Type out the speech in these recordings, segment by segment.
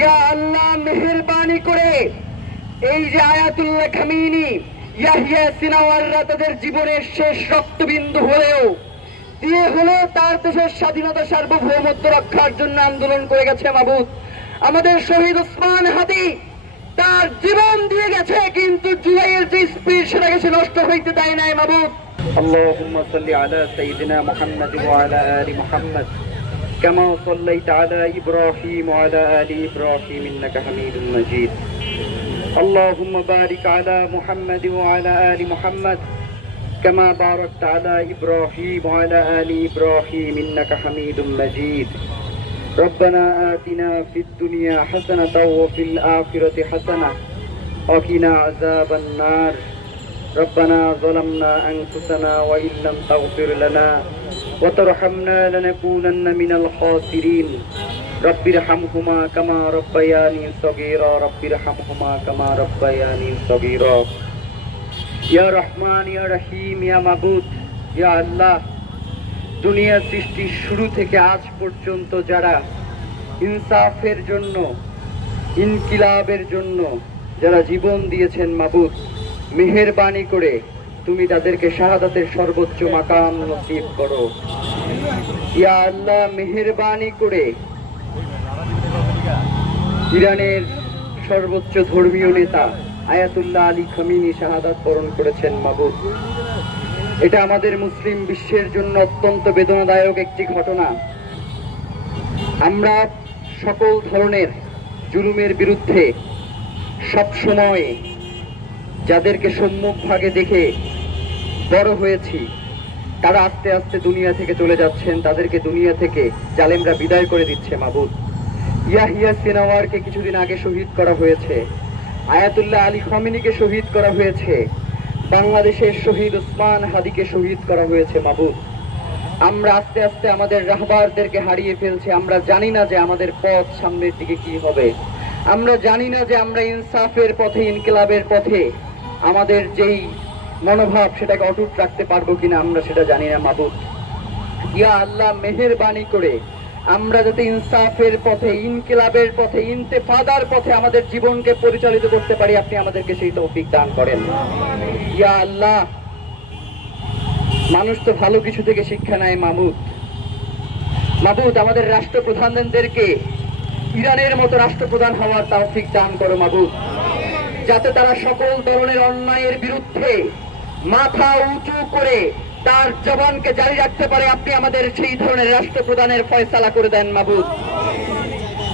ইয়া আল্লাহ মেহেরবানি করে এই যে আয়াতুল্লাহ খামিনি ইয়াহিয়া সিনাওয়াররা তাদের জীবনের শেষ রক্তবিন্দু হলেও দিয়ে হলেও তার দেশের স্বাধীনতা সার্বভৌমত্ব রক্ষার জন্য আন্দোলন করে গেছে মাবুদ। আমাদের শহীদ ওসমান হাদি তার জীবন দিয়ে গেছে, কিন্তু জুলাইয়ের যে স্পিড সেটাকে সে নষ্ট হইতে দেয় নাই মাবুদ। اللهم صل على سيدنا محمد وعلى آل محمد كما صليت على إبراهيم وعلى آل إبراهيم إنك حميد مجيد. اللهم بارك على محمد وعلى آل محمد كما باركت على إبراهيم وعلى آل إبراهيم إنك حميد مجيد. ربنا آتنا في الدنيا حسنة وفي الآخرة حسنة وقنا عذاب النار. ربنا ظلمنا أنفسنا وإن لم تغفر لنا وترحمنا لنكونن من الخاسرين. رب ارحمهما كما ربياني صغيرا. رب ارحمهما كما ربياني صغيرا. يا رحمن يا رحيم يا معبود يا الله, দুনিয়ার সৃষ্টির শুরু থেকে আজ পর্যন্ত যারা ইনসাফের জন্য, ইনকিলাবের জন্য যারা জীবন দিয়েছেন মাবুদ, মেহেরবানি করে তুমি তাদেরকে শাহাদাতের সর্বোচ্চ মাকাম নসিব করো। ইয়া আল্লাহ মেহেরবানি করে ইরানের সর্বোচ্চ ধর্মীয় নেতা আয়াতুল্লাহ আলী খামিনি শাহাদাত বরণ করেছেন মাবুদ। এটা আমাদের মুসলিম বিশ্বের জন্য অত্যন্ত বেদনাদায়ক একটি ঘটনা। আমরা সকল ধরনের জুলুমের বিরুদ্ধে সবসময় যাদেরকে সম্মুখ ভাগে দেখে বড় হয়েছি তারা আস্তে আস্তে দুনিয়া থেকে চলে যাচ্ছেন, তাদেরকে দুনিয়া থেকে জালেমরা বিদায় করে দিচ্ছে মাবুদ। ইয়াহিয়া সিনাওয়ারকে কিছুদিন আগে শহীদ করা হয়েছে, আয়াতুল্লাহ আলী খামিনিকে শহীদ করা হয়েছে, বাংলাদেশের শহীদ ওসমান হাদিকে শহীদ করা হয়েছে মাবুদ। আমরা আস্তে আস্তে আমাদের রাহবারদেরকে হারিয়ে ফেলছি। আমরা জানি না যে আমাদের পথ সামনের দিকে কি হবে, আমরা জানি না যে আমরা ইনসাফের পথে, ইনকিলাবের পথে আমাদের যেই মনোভাব সেটাকে অটুট রাখতে পারবো কিনা আমরা সেটা জানি না মাবুদ। ইয়া আল্লাহ মেহেরবানি করে আমরা যাতে ইনসাফের পথে, ইনকিলাবের পথে, ইন্তেফাদার পথে আমাদের জীবনকে পরিচালিত করতে পারি, আপনি আমাদেরকে সেই তৌফিক দান করেন। ইয়া আল্লাহ, মানুষ তো ভালো কিছু থেকে শিক্ষা নেয় মাবুদ। মাবুদ, আমাদের রাষ্ট্রপ্রধানদেরকে ইরানের মতো রাষ্ট্রপ্রধান হওয়ার তৌফিক দান করো মাবুদ, যাতে তারা সকল ধরনের অন্যায়ের বিরুদ্ধে মাথা উঁচু করে তার জবানকে জারি রাখতে পারে। আপনি আমাদের সেই ধরনের রাষ্ট্রপ্রধানের ফয়সালা করে দেন মাবুদ।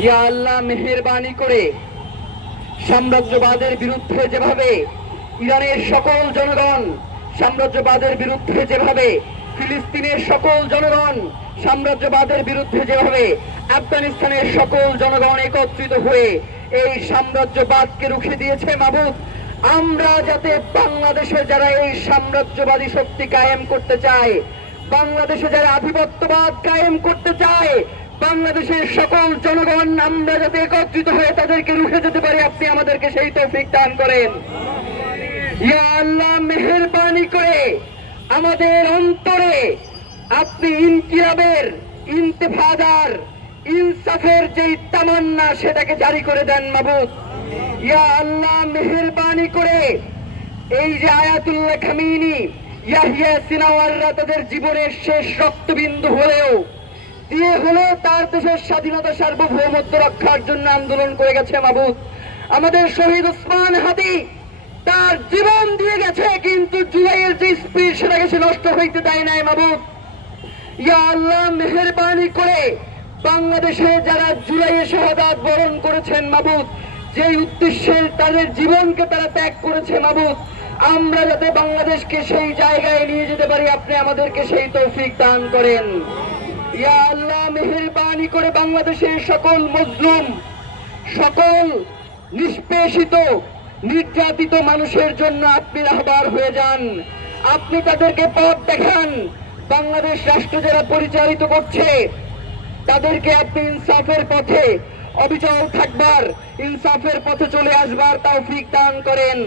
ইয়া আল্লাহ মেহেরবানি করে সাম্রাজ্যবাদের বিরুদ্ধে যেভাবে ইরানের সকল জনগণ, সাম্রাজ্যবাদের বিরুদ্ধে যেভাবে ফিলিস্তিনের সকল জনগণ, সাম্রাজ্যবাদের বিরুদ্ধে যেভাবে আফগানিস্তানের সকল জনগণ একত্রিত হয়ে এই সাম্রাজ্যবাদকে রুখে দিয়েছে মাবুদ, আমরা যাতে বাংলাদেশে যারা এই সাম্রাজ্যবাদী শক্তি কায়েম করতে চায়, বাংলাদেশে যারা আধিপত্যবাদ কায়েম করতে চায়, বাংলাদেশের সকল জনগণ আমরা যাতে একত্রিত হয়ে তাদেরকে রুখে যেতে পারি, আপনি আমাদেরকে সেই তৌফিক দান করেন। ইয়া আল্লাহ মেহেরবানি করে আমাদের অন্তরে আপনি ইনকিলাবের, ইন্তেফাদার, ইনসাফের যেই তামান্না সেটাকে জারি করে দেন মাবুদ। ইয়া আল্লাহ মেহেরবানি করে এই যে আয়াতুল্লাহ খামিনি ইয়াহিয়া সিনাওয়াররা তাদের জীবনের শেষ রক্তবিন্দু হলেও দিয়ে হলেও তার দেশের স্বাধীনতা সার্বভৌমত্ব রক্ষার জন্য আন্দোলন করে গেছে মাবুদ। আমাদের শহীদ ওসমান হাদি তার জীবন দিয়ে গেছে, কিন্তু জুলাইয়ের যে স্পিড সেটাকে সে নষ্ট হইতে দেয় নাই মাবুদ। ইয়া আল্লাহ মেহেরবানি করে বাংলাদেশে যারা জুলাইয়ে শাহাদাত বরণ করেছেন মাবুদ, যে উদ্দেশ্যে তাদের জীবনকে তারা ত্যাগ করেছে মাবুদ, আমরা যাতে বাংলাদেশকে সেই জায়গায় নিয়ে যেতে পারি, আপনি আমাদেরকে সেই তৌফিক দান করেন। ইয়া আল্লাহ মেহেরবানি করে বাংলাদেশের সকল মজলুম, সকল নিষ্পেষিত, নির্যাতিত মানুষের জন্য আপনি রাহবার হয়ে যান, আপনি তাদেরকে পথ দেখান। বাংলাদেশ রাষ্ট্র যারা পরিচালিত করছে তাদেরকে আপনি ইনসাফের পথে অবিচল থাকবার, ইনসাফের পথে চলে আসবার তৌফিক দান করেন।